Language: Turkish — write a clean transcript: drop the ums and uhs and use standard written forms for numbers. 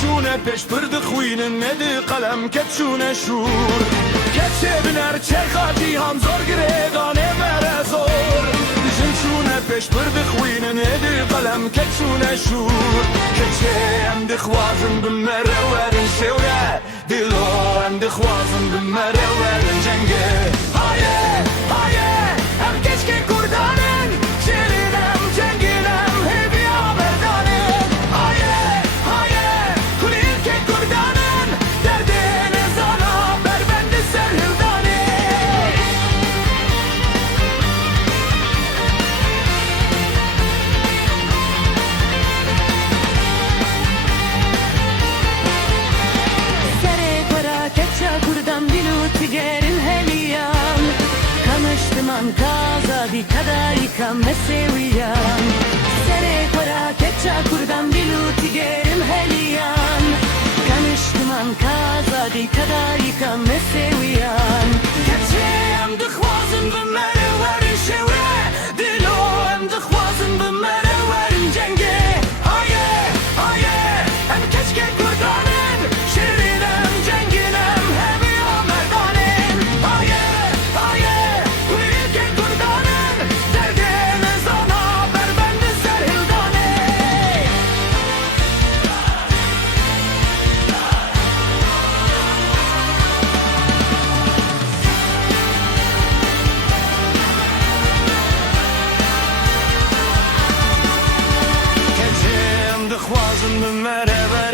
چونه پیش برد خوین ندی قلم که چونه شور کچه بنر چرخاتی هم زور گریگانه مره زور جن چونه پیش برد خوین ندی قلم که چونه شور کچه هم دخوازم بمره ورن شوره دیلو هم دخوازم بمره ورن جنگه هایه هایه هم کچ که کردانن شیرینم جنگینم هیوی آمردانن هایه هایه کنین که کردانن دردین زانا بربند سرهلدانه سره کرا کچا کردم دلو تیگرین هلیان Kamıştıman kazadi kadari kameseviyan Sere kora keça kurdam dilu tigerim heliyan Kamıştıman kazadi kadari kameseviyan Keçe hem dıkhvazın bimere verin şevre Dilo hem dıkhvazın bimere verin cenge Aye, aye, hem keşke kurdanın Şirinem, cenginem, hem ya merdanin Aye, aye خوازم بمره